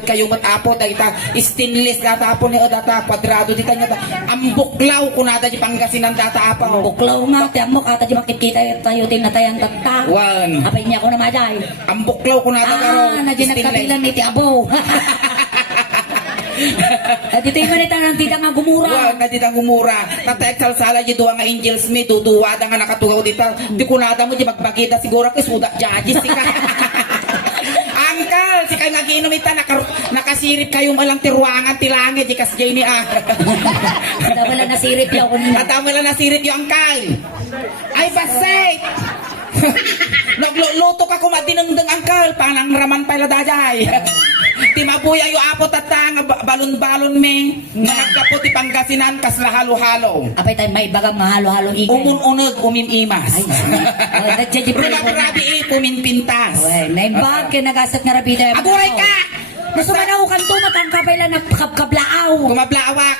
kayo matapo data stainless data po ni data kwadrado di tanya ang buklaw ko nada di Pangasinan data apa Buklaw nga, tiyan mo, kata di makikita tayo tinatayan tagta. wan Apay niya ako na majay. ang buklaw ko nada karo Na di nagkabilan ni Tiabo. Dito yung manita ng tita nga gumura. wan na di tang umura tata sala di duwa nga angels me duduwa da nga nakatugaw dito di ko nada mo di magbagida siguro kay suda judges ka Angkal, si kayo nagiinom ita, nakasirip kayong alang tiruangan, tilangit, di kas Jenny Ada wala nasirip yaw ko nila. At wala nasirip yung angkal. Ay, basay! Nagluluto ka kumadinengdeng angkal, panang raman pala dajay. Timabuya yung apot at tang, balon-balon me, na nagkapo ti Pangasinan, kas lahalo-halo. Apay tayo may bagang mahalo-halo ikay. Umun-unod, umimimas. Ay, nagdyan Rulabrabi, puminpintas. Naimbag ka nagasat nga rabida. Aguray ka! Nasumanaw kang tumatangkapay lang nagkablaw. Kumablawak.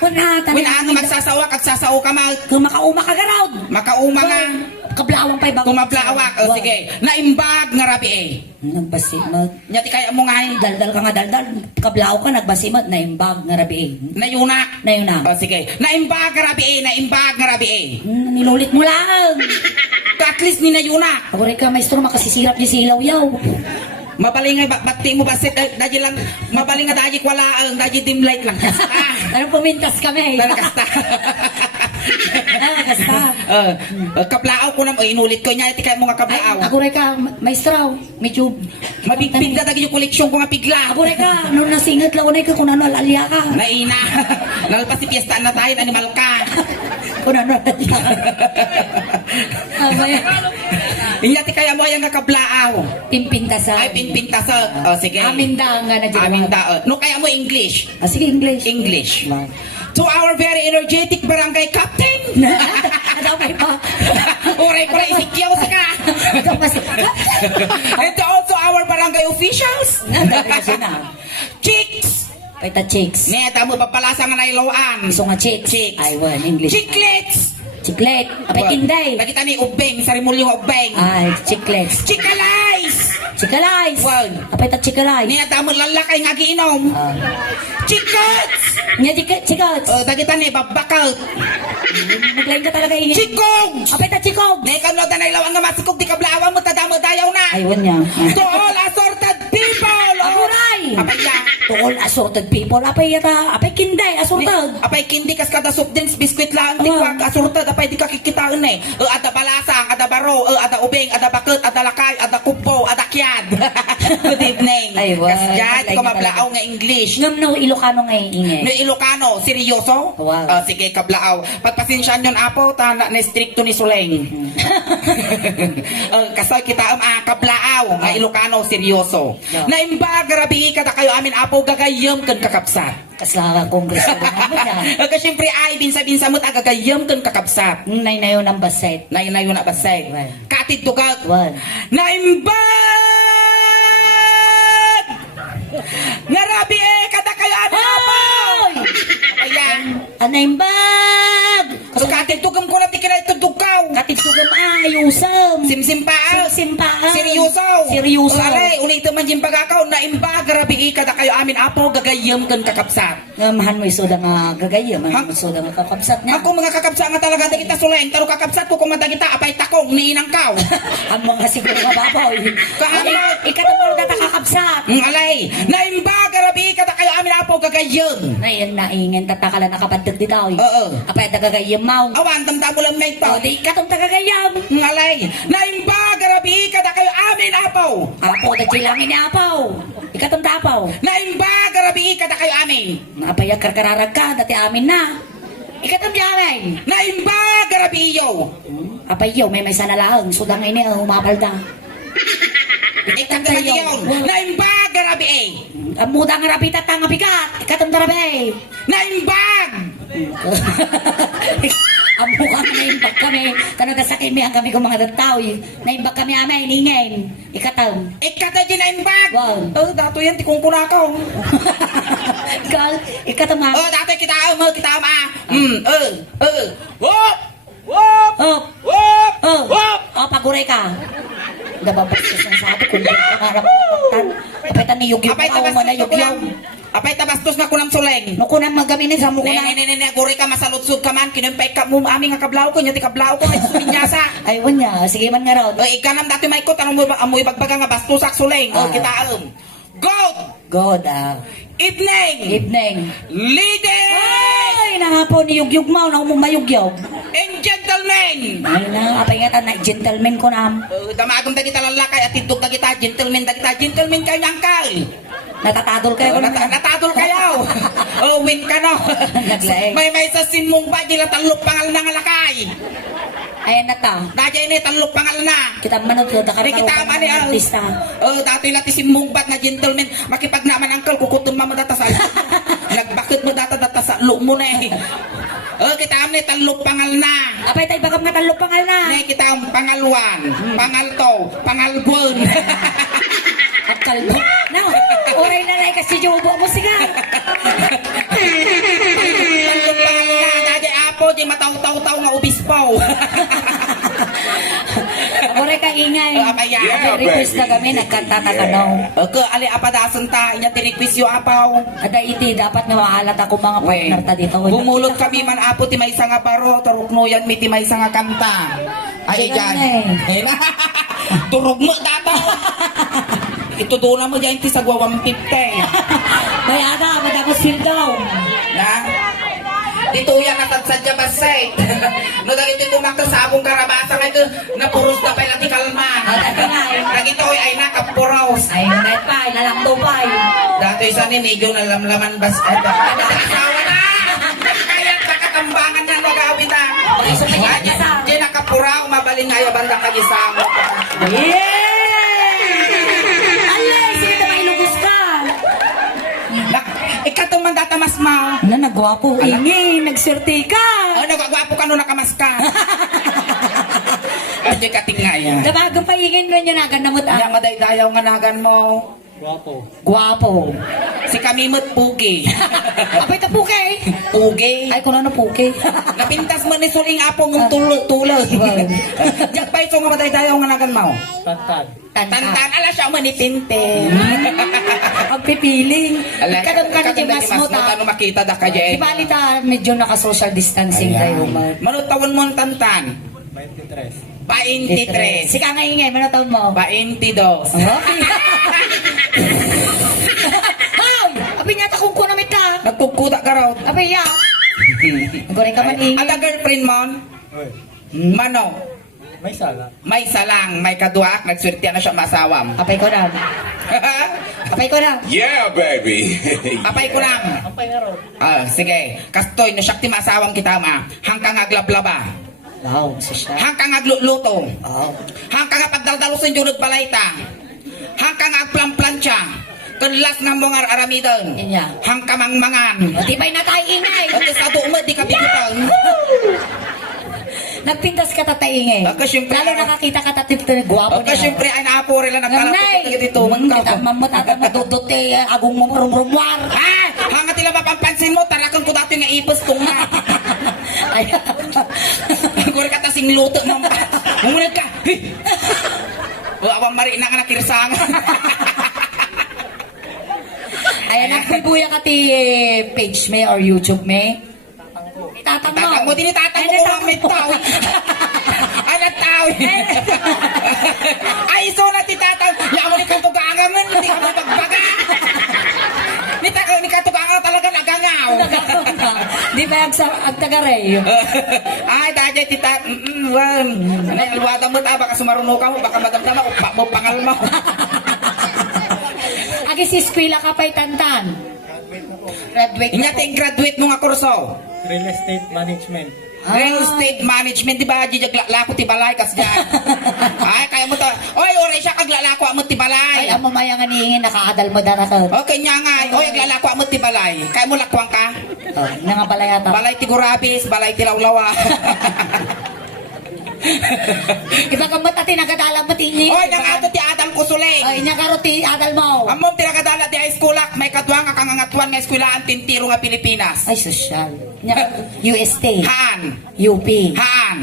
Winaang magsasawak at sasao ka mal. Makauma ka garawd. Makauma nga. Kablawang pa'y bago. Kumablawak. O sige. Naimbag nga rabi eh. Nagbasimot. Nyati kaya mo nga eh. Daldal ka nga daldal. Kablaw ka nagbasimot. Naimbag nga rabi. Nayuna. Nayuna. O sige. Naimbag nga rabi eh. Naimbag nga rabi eh. Nilulit mo lang. At least ni Nayuna. Ako rin ka maestro makasisirap di silaw yaw. Mabalingay bati mo basit daji lang mabalingay daji kwalaang daji dim light lang kasta. Ano pumintas kami? Kasta. Kasta. Kablaaw ko na inulit ko nya iti kay mga kablaaw. Ako rin ka maestro. Medyo Mabigpig na dagi yung koleksyon ko nga pigla. ako rin ka. Ano nasingat lang unay ka kung ano alalya ka. Naina. Nalpas si piyesta na tayo animal ka. Kung ano alalya ka. Inyati kaya mo yung kablaaw. Pimpintasan. Ay pinpintasag. O sige. Aminda nga na dyan. Aminda. No kaya mo English. Sige, English. English. To our very energetic barangay captain. Ano may pa? Oray ko na isikyaw sa ka. And also our barangay officials. Chicks. Paita chicks. Neta mo papalasa nga nailawaan. Gusto nga chicks. Chicks. Ay, well, English. Chiclets. Chiclet. Apay kinday. Nakita ni ubeng. Sa rimulyo ubeng. Ay, chiclets. Chicalize. Chicalize. Wow. Apay ta chicalize. Neta mo lalakay nga giinom. Chicats. Nya chicats. Nakita ni babakal. Naglain ka talaga ingin. Chikog. Apay ta chikog. Neka no tanay lawan nga masikog di kablawan mo tadamo dayaw na. Ay, wanya. To all assorted people. Aguray. Apay ya. To all assorted people. Apay yata. Apay kinday. Assorted. Apay kindi kas kada soft drinks biskuit lang tikwag assorted apay di ka kikitaan eh. Ada balasang, ada baro, ada ubeng, ada bakit, ada lakay, ada kupo, ada kyad. Good evening. Ay, wow. Kasjad, kablaaw nga English. Ngam no Ilocano nga ingin. No Ilocano, seryoso? Wow. Sige, kablaaw. Pagpasensyahan yun, apo, tana na stricto ni Suleng. Kasoy kita kablaaw, nga Ilocano, seryoso. Yeah. Naimba, garabi, kada kayo amin, apo, gagayam kan kakapsat. Kasla kongres ko naman niya. Kasi syempre ay, binsa-binsa mo't agagayam kan kakapsat. Nay na yun ang baset. Nainayo na basay. Well. Katid tukag. Well. Naimbag! Narabi eh, kada kayo ano po! Ayan. Anaimbag! So katid tukam ko na tikira ito tukaw. Katitugam ayusam. Simsim pa. Simpaan. Seryoso. Seryoso. Aray, unito man yung pagakaw. Naimbag, garabi eh, kada kayo amin apo, gagayam kan kakapsat. Ngamahan mo iso nga gagayam. Ha? Mahan mo iso nga kakapsat niya. Ako mga kakapsat nga talaga da kita suleng. Taro kakapsat ko kumanda kita, apay takong, niinangkaw. Ang mga siguro nga babaw. Kahanap. Ikatamol ka kakapsat. Alay, naimbag, garabi, kada kayo amin apo, gagayam. Nayan naingin tatakala nakapandag di tao. Oo. Apay tagagayam mau. Awan, tamtamo lang may ito. O di katong tagagayam. Ngalay, naimba, garabi, kada kayo amin apaw. Apo da chilangin ni apaw. Ikatong tapaw. Naimba, garabi, kada kayo amin. Apay karkararag ka dati amin na. Ikatong di amin. Naimba, garabi, yo. Apay yo may sanalaang sudang ini humapalda. Ikatong yun. Naimba, garabi, eh. Ang muda nga rapi tatang apikat. Ikatong tarabi. Naimbag. Ang mukha nga naimbag kami. Kano da sa kimihan kami kung mga tao. Naimbag kami amin, ingin. Ikatong. Ikatong din naimbag. Wow. Dato yan, tikong kunakaw. Gal, ikatong nga. Dato kita, kita, Wop! Wop! Oh, Wop! oh, Wop! oh, paguray ka. Nababastos na sa ato kung hindi ka marapatan. Kapag Apay ta ni yugyug Apay ka mo na yugyug. Apay tabastos na kunam suleng. Mukunan magamin sa Ne mukuna. ne ne ne guri ka masalutsud ka man kinumpay ka mo aming nga kablaw ko nya ti kablaw ko ay suminyasa. Ay wanya, sige man nga raw. O ikanam dati may ko tanong mo amoy bagbaga nga bastusak suleng. O Ah. kita Good God evening. Evening. Ladies Ay, nangapo ni yugyug mo na umayugyog. and gentlemen. Ay na, apay nga ta na gentleman ko na. Damagom da kita lalakay at tindog da kita gentleman kayo nyangkal. Natatadol kayo. Natadol kayo. Oh, win ka no. Naglaeng. May sa simong ba dila talok pangalan ng lakay. Ayan na ta. Dajay ni talok pangalan na. Kita manood ko, May kita man niya. artista. Oh, dati lati simong bat na gentleman makipag naman angkal kukutum mo data sa. Nagbakit mo data sa lo mo na eh. Oh, kita am ni talok pangalan na. Apay tayo bakam nga talok pangal na. Ne kita ang pangalwan, pangalto, pangalgon. At kalbo. No, oray na lang kasi yung ubo mo sigar. Talok pangalan na. Dajay apo di mataw-taw-taw nga ubispo. Oray ka ingay. Apaya. Request na kami, nagkanta na ka no. Oke, ali apadasan ta, inya tinikwis yo apaw. Ada iti, dapat nga maalat ako mga partner ta dito. Bumulot kami man apo ti may nga baro, tarukno yan mi ti may nga kanta. Ay Sige dyan. na eh. Ay na. Turog mo data. Ito doon na mo dyan ti sa 150. May aga, madagos feel daw. Na? Dito yan natadsadya basay. No dagit ito makasabong karabasa kayo napuros na pa ilang kalman. Nagito ay nakapuros. Ay, net pa, nalamdo pa. Dato isa ni medyo nalamlaman bas. Asawa na! Kaya kakatambangan na nagawin na. Diyan nakapura, umabalin nga yung bandang kagisama. Alay, sige na mailugos ka. Ikatong mandata mas mau. Ano, nagwapo. Ingi, nagserte ka. Oh, nagwagwapo ka no nakamas ka. Diyan katingaya. Dabago pa ingin mo yun nagan namot Diyan ah. madaydayaw nga nagan mo. Gwapo. Si Kamimot Pugi. Apay ta puke. Pugi. Ay, kung ano puke. Napintas mo ni Suling Apo ng tulo. Diyan pa ito nga madaydayaw nga nagan mo. Tantan, ala siya manipinte. Pagpipiling. Kadang ka na mas mo ta. Ano makita da ka dyan? Di ba ta medyo naka-social distancing tayo. Manutawon mo ang tantan. 23. Sika nga ingay, manatawon mo. 22. Okay. Ay! Abi nga ta kung kunamit ka. Nagkukuta ka raw. Abi ya. Goreng ka man ingay. Ada girlfriend mo? Mano? May salang, may kaduak, nagswerte na siya masawam. Apay ko na. Apay ko na. Yeah, baby. Apay ko lang. Ah, sige. Kastoy, no syakti masawam kita ma. Hangkang aglablaba. Wow, siya. Hangkang agluluto. Wow. Hangkang apagdaldalo sa junod balayta. Hangkang agplamplansya. Kunlas nga mga aramidon. Inya. Hangkang mangmangan. Di ba na tayo ingay? At sa mo, di ka pikitan. Nagpintas ka tataingay. Ako, syempre. Lalo nakakita ka tatito na guwapo Okay, syempre, ay naapore lang nagkalapit Nanay! dito. Kita mamot at madudot eh, agong mumurumurumwar. Ah! Hanga tila mapampansin mo, tarakan ko dati nga ipos kong nga. Ay, Guri ka tasing luto mo. Munag ka. O, awang mari na ka nakirsang. ayan, nagbubuya ka ti page me or YouTube me. Itatang mo. Tatang mo, tinitatang mo Ay, kung may tao. Ay, nagtao. Ay, so na titatang. Yaman ni katugangan mo, hindi ka mapagbaga. Ni katugangan talaga nagangaw. Di ba ang tagaray? Ay, dahil tita, luwada mo ta, baka sumaruno ka mo, baka madamdama, upa mo, pangal mo. Agi si eskwela ka pa'y tantan. Graduate. Inyate graduate nung kurso. Real estate management. Real estate management, di ba? Di lako ti balay kas dyan. Ay, kaya mo to. Oy, oray siya kaglalako mo ti balay. Ay, ang mamaya nga nihingin, nakaadal mo na ka. Okay niya nga. Oy, aglalako mo ti balay. Kaya mo lakwang ka. Oh, nga pala yata. Balay ti gurabis, balay ti lawlawa. Iba ka ba't ati nagadala mo tinyi? Oy, nang ato ti adal ko suling. Ay, niya karo ti adal mo. Amon ti nakadala ti high school may kadwa nga kangangatuan nga eskwelaan tintiro nga Pilipinas. Ay, sosyal. Niya, UST. Haan. UP. Haan.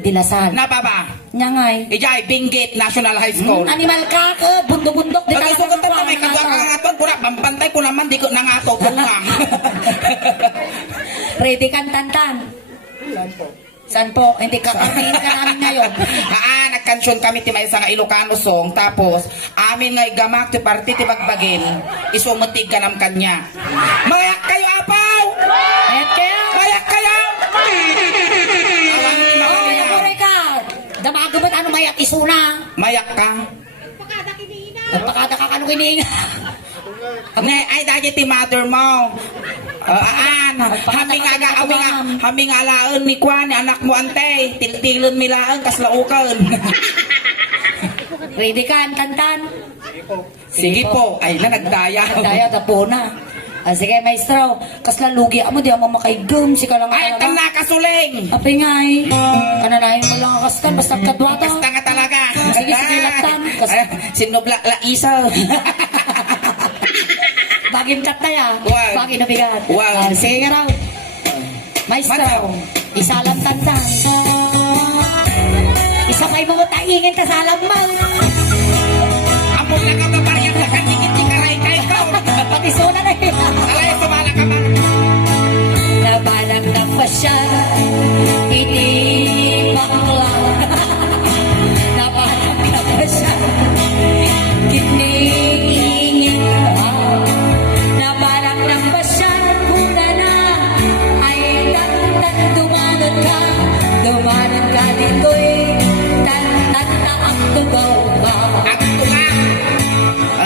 Dilasal. Nababa. Nyangay. Ijay, Benguet National High School. Animal ka, bundok-bundok. Di ka Pag-isugot lang na may kagakangaton ko na, pampantay ko naman, di ko nangato, kumang. Ready kan tantan. Saan po? Hindi ka kapihin ka namin ngayon. Nagkansyon kami ti may nga Ilocano song, tapos amin nga igamak ti party ti bagbagin, isumutig ka nam kanya. Mayak kayo, apaw! Ayat kayo! Mayak kayo! Awan ti Oh, makanya. nagkuray ka! Damagabot ano mayat isuna? Mayak ka. Nagpakada ka kanong kininga. Ay, dahil ti mother mo. Haming alaon ni Kwan, anak mo ante, tiltilon milaan, kaslaukan. Ready ka, tantan? Sige po, ay na nagdaya. Daya, tapo na. Sige, maestro. Kasla lugi mo, di mo makaigum. Sika lang Ay, talaga. tala kasuling. Api nga eh. Kananahin mo lang ang kastan, basta kadwata. Basta nga talaga. Sige, sige, laktan. Sinubla, isa. Bagim kat na ya. Wag. Bagim na bigat. Wag. Sige nga raw. Maestro, isalam tantan. Isa kay mga taingin ka sa alam mo. Among lang ka babaryan sa kaningit karay kay ko. Pati suna na yun. Alay, sumala ka ba? Nabalag na pa siya. Hindi bakla. Nabalag na pa siya. Kiningin ka. Nabalag na pa siya. Kuna na ay tantan dumanod ka. Dumanod ka dito'y tantan na ang tugaw ka. At ito nga.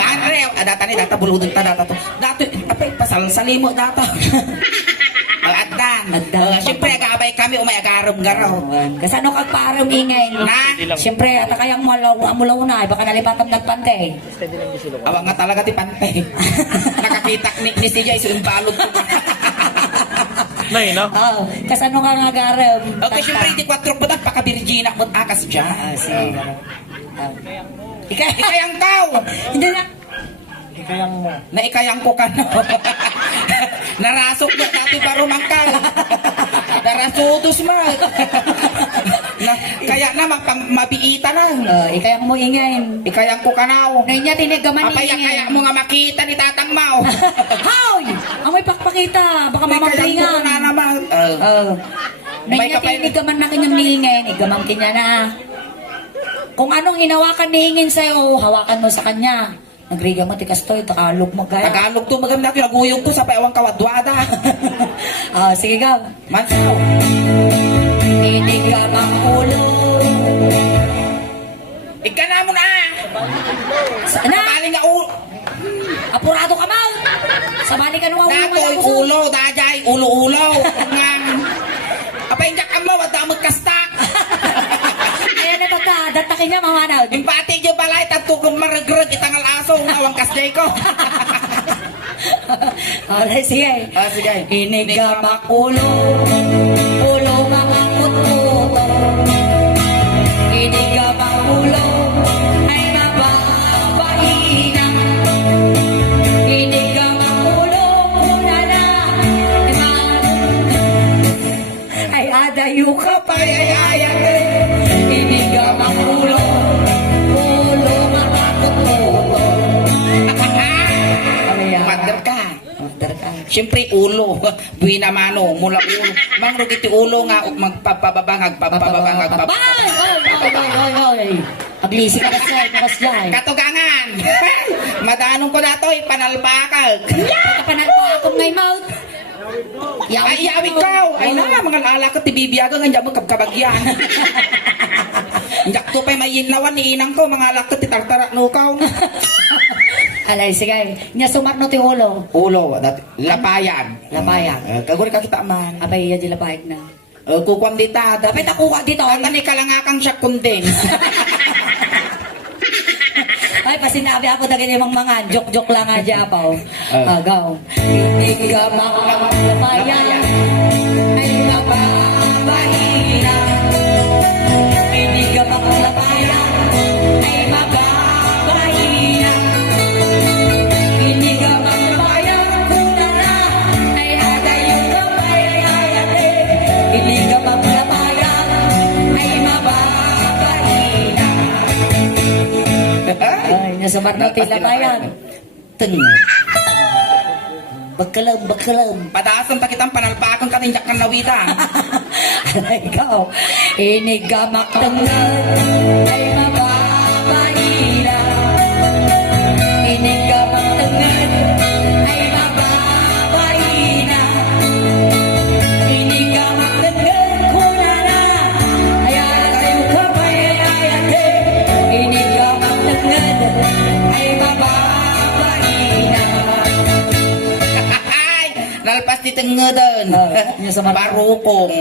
Andre, data ni data buludog ta data to. Dato, apay pasal sa limo data. Adan. Siyempre, agabay kami umayagarom garaw. Kasano kag parang ingay? Na? Siyempre, ata kayang mulaw na, baka nalipatam nagpante. Awang nga talaga ti pantay. Nakakita ni si Jay, so yung balog ko. Nay, no? Oh, kasano ka nga garam? Okay, siyempre, di 4 po dahil paka-Virginia mo akas dyan. Sige. Ikayang tao. Hindi na. Ikayang mo. Na ikayang ko ka no. Narasok na dati pa rumangkal. Narasutos mo. Kaya na mabiita na. Ikayang mo ingayin. Ikayang ko ka na. Ngayon niya tinigaman Kaya mo nga makita ni Tatang Mau. Hoy! Amoy pakpakita. Baka Ikayang ko mamanglingan. na naman. Ngayon May niya kapay- tinigaman na kanyang ningin. Igaman kanya na. Kung anong hinawakan ningin sa'yo, hawakan mo sa kanya. Nagriga mo, tikas to, Tagalog mo gaya. Tagalog to maganda naguyog ko sa paiwang kawadwada. Sige gaw. Mansaw. Hindi ka makulo. Ika na mo na. Sana? Bali nga Apurado ka mau. Sabali ka nung Datoy ulo, dajay, ulo-ulo. Ngang. Apay nga mo, wada magkastak. Ayan na baka, datakin niya mamanaw. Yung pati dyan balay, tato kong maragrag itangal aso, nawang kasday ko. Okay, sige. Sige. Inig ka makulo. Ulo mga kututo. Inig ka makulo. Ay mababaina. Inig ka makulo. Una na. Ay adayo ka pa. Ay. Inig ka makulo. Ulo mga kututo. Mother ka. Mother ka. Siyempre ulo. Buwi naman o, mula ulo. Mangrog iti ulo nga, magpapababang, agpapababang. Ay. Aglisi ka na siya, bukas dyan. Katugangan. Madanong ko na to, panalbakag. Pagkapanalpa akong ngay mouth. Ay, yawig ka. Ay na, mga lalaka, tibibiyaga nga dyan mo kabagyan. Hindi ko pa'y mayinawan ni inang ko, mga lalaka, titartara nukaw. Alay, sige. Nya sumarno ti ulo. Ulo, lapayan. Lapayan. Kaguri ka kita man. Abay, iya di lapayag na. Kukwam dita. Dapat ako ka dito. Tani ka lang akang siya kundin. Ay, pasinabi ako na ganyan mga joke-joke lang nga dyan pa. Ah. Agaw. Hindi ka makakalapayan. Ay, mababahina. Hindi ka makakalapayan. Ay, mababahina. Hindi ka makakalapayan. Kuna na. Ay, adayo ka pa. Ay, ayate. Hindi ka makakalapayan. Ay, mababahina. Sumarno tila bayan. Tengod. Bakalam. Padaasan ta kitang panalpakon katinjak kan nawita. Alay ikaw. Inigamak tengad ay mababaila. Inigamak tengad ay mababaila. Inigamak tengad kunana ay ayaw kapay ay ayate. Inigamak tengad ay mababaila. Ay, nalpas di tengedon. Nya sama Barukong.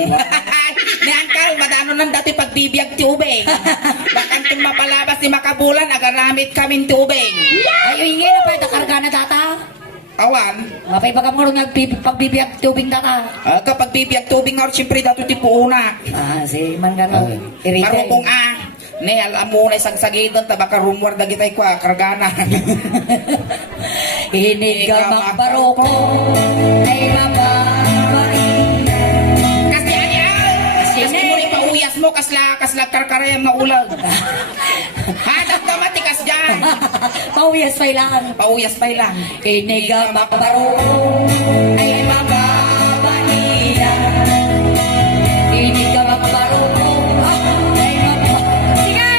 Ni angkal madano nang dati pagbibiyag ti ubeng. Bakan tung mapalabas ni makabulan agaramit kaming ti ubeng. Ayo ingin apa ita karga na tata? Tawan. Mapay pagka mo pagbibiyag tubing tata. Kapag bibiyag tubing nga siyempre dato ti puuna. Si man gano. Irite. Barukong ne alam mo na isang sagidon ta baka rumor dagitay ko kargana. Inigamak baroko ay mababain. Kasi anya. Kasi mo rin pauyas mo kasla karkarayam na ulag. Hadak na matikas dyan. Pauyas pa ilan. Pauyas pa lang. Inigamak baroko ay mababain. Inigamak baroko ay mababain. Sige!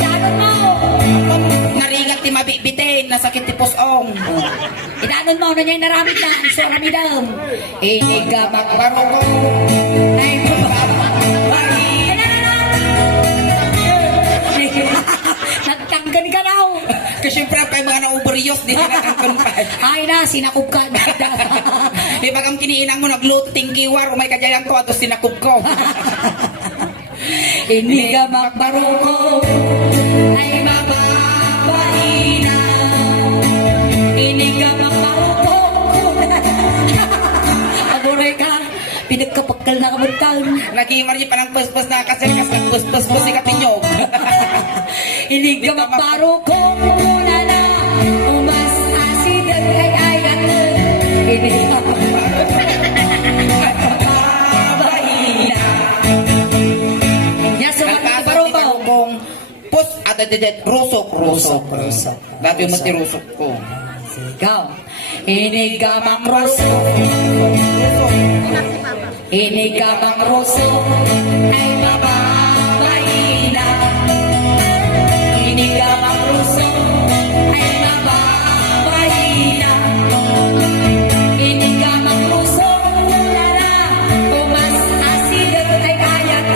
Idanon mo! Narigat ti mabibitin, nasakit ti pusong. Idanon mo na niya yung naramit na. So, ramidam. Inigamak Baroko. ay mababain. Nagtanggan ka daw. Kasi syempre kay mga nauberiyos di na nakakampay. Ay na, sinakub ka. Di ba kang kiniinang mo nagluto tingkiwar, umay kajayan ko ato sinakub ko. Inigamak baroko ay mababain. Inigamak baroko. Aburay ka. Pinagkapagkal na kamuntan. Nagimar niya pa ng pus-pus na kasirkas ng pus-pus si katinyog. Inigamak baroko muna na. Umas asidag ay ayat. Inigamak baroko ay mababain. Yaso man ang baroko. Kung pus at rusok. Dati mo ti rusok ko. Sigaw. Inigamak rusok. Inigamak rusok ay mababain. Inigamak rusok ay mababain. Inigamak rusok mula na. Umas asidag ay ayat.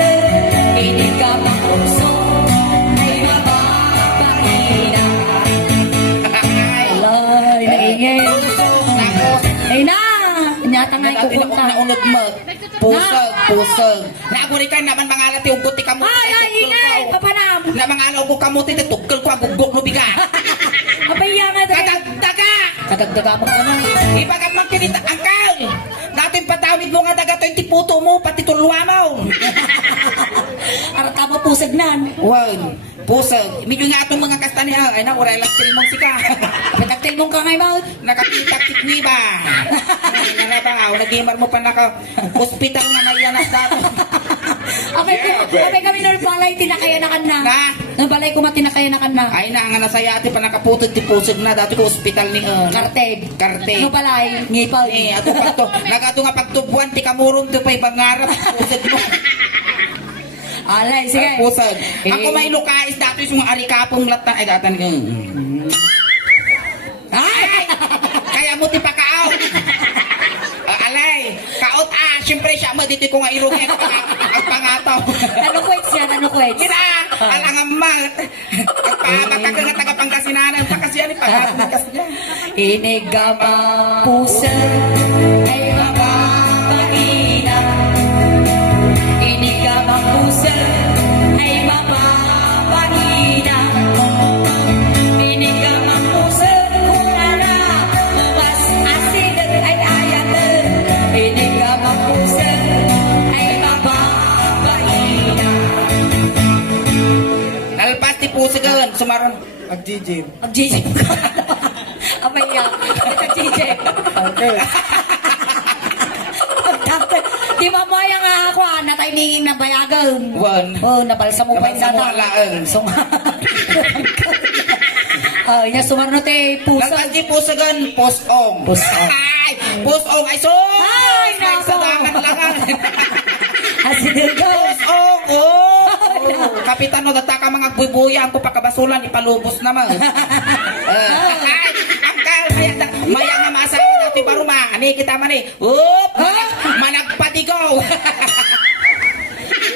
Inigamak rusok ay mababain. Alay, naingay. Ay na! Inyata nga Dati na kukunta. naunod mo. Pusag. Naguri ka naman mga alati ugot ti kamuti. Ay, ingay! Papanam! Na mga alaw mo kamuti ti tukkel ko agugok no biga. Kapaya nga dahil. Kadagdaga. Kadagdaga mo ka na. Iba ka man kinita angkal. Dati patawid mo nga daga to yung tiputo mo pati tulwa mo. Arata mo pusag nan. Wan. Pusag. Medyo nga itong mga kastanihan. Ay na, uray lang mong sika. Kapitaktil mong kamay mo. Nakapitak-tikwi ba? Ay, nanabaw. Nag-imar mo pa naka-hospital nga na yan at dato. Okay kami nung balay tinakayanakan na. Na? Nung balay ko matinakayanakan na. Ay na, nga nasaya ati pa nakaputod ti pusag na. Dato ko hospital ni Karteg. Karteg. Nung balay, ngipal. Ato pagto. Nagato nga pagtubuan ti kamuron to pa'y bangarap. Pusag mo. Alay, sige. Pusag. Ako may lukais dato yung mga arikapong latan. Ay, datan ka. Ay! Kaya mo ti pakaaw. Alay. Kaot siyempre siya mo dito ko nga irungin ang pangataw. Ano kwets yan? Ano kwets? Kita! Alangang mat. Magkakal nga tagapangkasinanan pa kasi yan. Ipangatong kasi yan. Inigamang pusa ay mababain. Inigamang pusa ay mababain. Inigamang pusa kuna na umas asin ay ayat. Inigamang pusa ay mababain. Nalpas ti pusagan. Sumaron. Mag-gym. Mag-gym ka. Amay yan. Mag-gym. Okay. Di ba mo yung ako natay ninging na bayagan. Wan. Oh, nabalsa mo pa yung Nabalsa mo data. alaang. So, Oh, nya sumarno te puso. Lakas di pusagan, pusong. Pusong. Ay, pusong ay sus! Ay, nako. Magsadangan lang. Asidugo. Pusong, oh! Kapitan no, data ka mga bubuya, ang kupakabasulan, ipalubos naman. Ay, ang maya nga maasawa natin baruma. Ani kita man eh. Oop! Managpatigaw.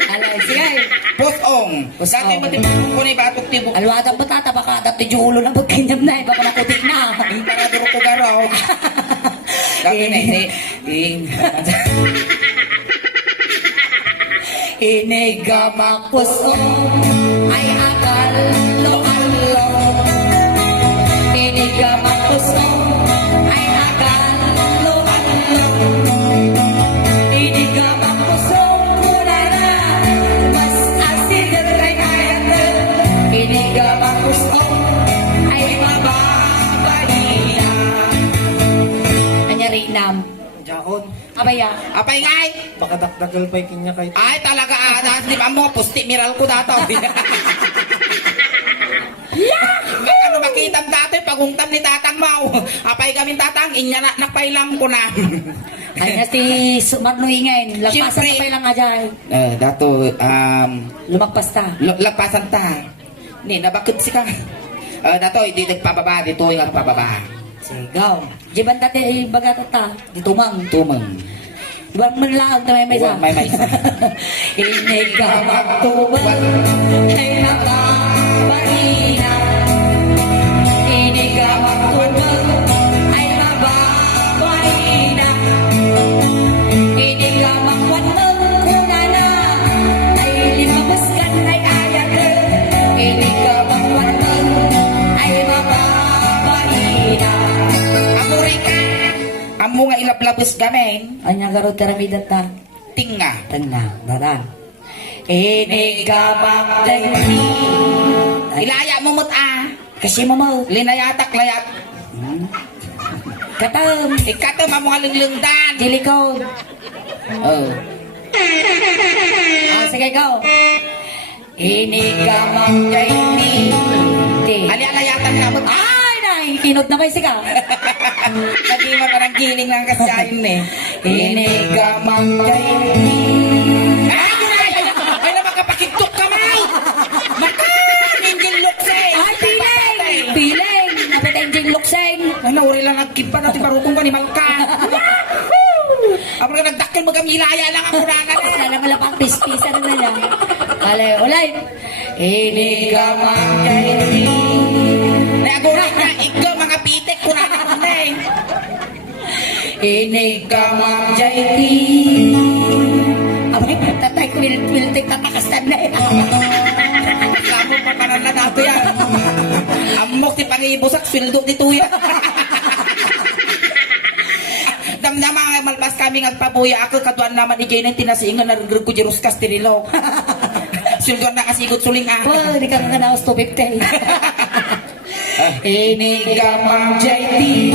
Alay, sige. Pusong. Pusong. Dati matipang ko ni batok tibok. Alwatang batata baka dati julo na pagkanyam na baka makutik na. Para duro ko garaw. Dati na Inigamakos ko ay akal-lo-allo. Inigamakos ko ay akal-lo-allo. Inigamakos ko muna na mas asin at kay ayat. Inigamakos ko ay mababalina. Anyari nam. Jaon. Abaya. Apay ngay. Baka dakdagal pa yung kanya kay... Ay talaga di ba mo pusti miral ko dato. Ano makitam dato pagungtam ni tatang mau. Apay kami tatang inya na napailang ko na. Ay na si Marno ingay. Lagpasan Siyempre. na pa lang ajay. Dato Lumagpas ta. lagpasan ta. Ni nabakit si ka. Dato di nagpababa dito yung pababa. Sigaw. Jiban dati bagat ta. Di tumang. Tumang. Ibang manlaag na may maysa. May maysa. Inigamak tuban. Ay nakabarina. Inigamak tuban. Ay mababarina. Inigamak wanang kunana. Ay limabaskan ay ayat. Inigamak wanang ay mababarina. Amurika. Amo nga ilablabos gamen. Anya garot karamida ta. Tinga. Tenang, darang. Inigamak dagni. Ilaya mo mut Kasi mamaw. Linayatak layat. Katam. Ikato mga linglungdan. Dilikod. Oh. Sige, ikaw. Inigamak dagni. Ali alayatan na mut Ay, nay. Kinod na kayo sigaw. Nagimar ka ng giling ng kasyahin eh. Inigamak dagni. Ay na makapakiktok ka man! Makaninggil luksay! Ay, piling. Piling. Napit ang jing lukseng. Ay nauri lang nagkimpa natin parutong ka ni Malka. Ako na nagdakil magamilaya lang ako na nga. Alam mo lang pang pispisa na nila. Alay, ulay. Inigamak dagni. Nagulat na ikaw mga pitik ko na naman eh. Inigamak dagni. Abay, tatay ko wiltik tatakastan na eh. Lamo pa kanan na nato yan. Amok ti pangibusak, sweldo ti tuya. Damdama nga malpas kami ngagpabuya ako kaduan naman ni Jane tinasingan na rin ko jirus kastirilo. Sweldo na kasigot suling Po, di ka nga naos 250. Inigamak dagni.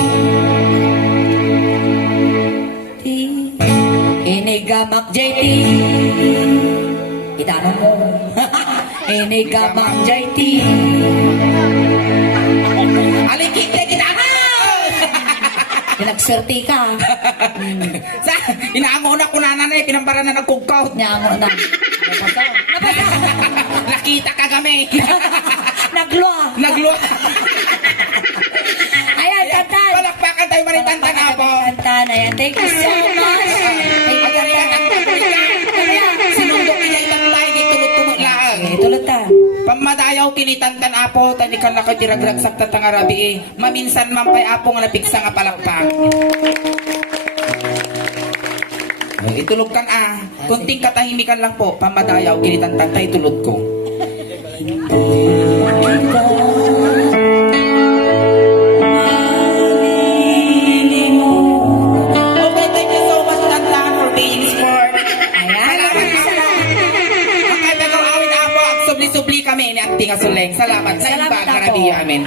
Inigamak dagni. Itanong mo. Inigamak dagni. Alikik na kita na! Pinagswerte ka. Sa, inaamo na kunanan eh, pinampara na nagkugkaw. Nyamo na. Napasa. Nakita ka kami. Nagluwa. Nagluwa. Ayan, tantan. Palakpakan tayo maritantan po. Tantan, ayan. Thank you so much. Thank you, tantan. Sinundok niya itantay, di tulot-tulot lang. Tulutan. Pamadayaw kinitantan apo, tani ka nakatiragragsak tatangarabi eh. Maminsan man pa'y apo nga napiksa nga palakpak. Itulog kan kunting katahimikan lang po, pamadayaw kinitantan tayo tulog ko. Okay, thank you so much Tantan for being sport. Subli-subli kami ni Auntie Ngasuleng. Salamat. Sa Salamat iba, ako. karabiya amin.